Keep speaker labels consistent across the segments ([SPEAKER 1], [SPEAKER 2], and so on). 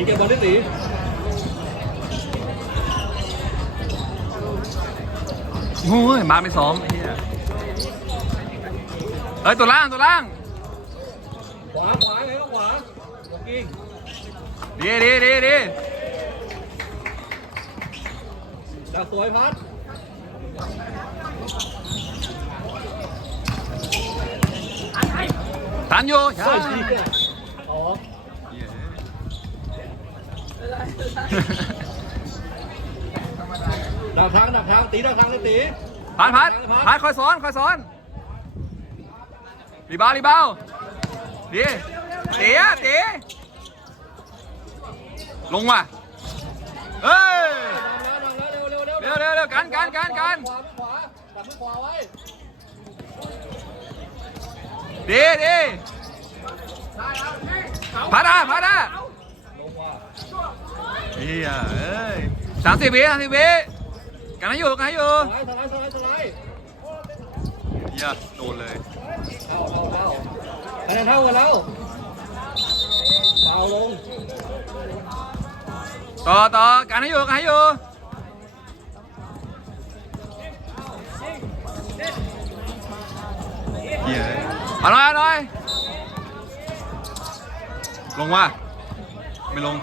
[SPEAKER 1] ตีเก็บบอลได้ตี
[SPEAKER 2] โอ้ยมาไม่ซ้อมไอ้เหี้ยเอ้ยตัวล่างตัวล่าง
[SPEAKER 1] ขวาขวาไงก็ขวาล็อกกิ้ง
[SPEAKER 2] ดีดีดีดี
[SPEAKER 1] ดักสวยพัด
[SPEAKER 2] ทันอยู่ใช่
[SPEAKER 1] ดักทางดักทางตีดักทางเลยตี
[SPEAKER 2] พัดพัดพัดคอยซ้อนคอยซ้อนรีบาวรีบาวดีเตะเตะลงว่ะเอ้ย
[SPEAKER 1] ดังแล้วดังแล้วเร็วเร็วเร็ว
[SPEAKER 2] เร็วเร็วเร็วกันกันกันกัน
[SPEAKER 1] ขวาขวาดักมือขวาไว้
[SPEAKER 2] ดีดีพัดอะพัดอะ
[SPEAKER 1] ลงว่า
[SPEAKER 2] เฮียเอ้ยสามสิบวิสามสิบวิกันให้อยู่กันให้อยู่
[SPEAKER 1] สไลด์สไลด์สไลด์สไลด์
[SPEAKER 2] เฮียโดนเลย
[SPEAKER 1] เข้าเข้าเข้าคะแนนเท่ากันแล้วเปล่าลง
[SPEAKER 2] ต่อต่อกันให้อยู่กันให้อยู่เฮียเอาหน่อยเอาหน่อยลงว่ะไม่ลง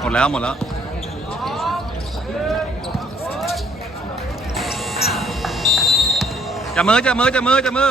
[SPEAKER 2] หมดแล้วหมดแล้วจับมือจับมือจับมือจับมือ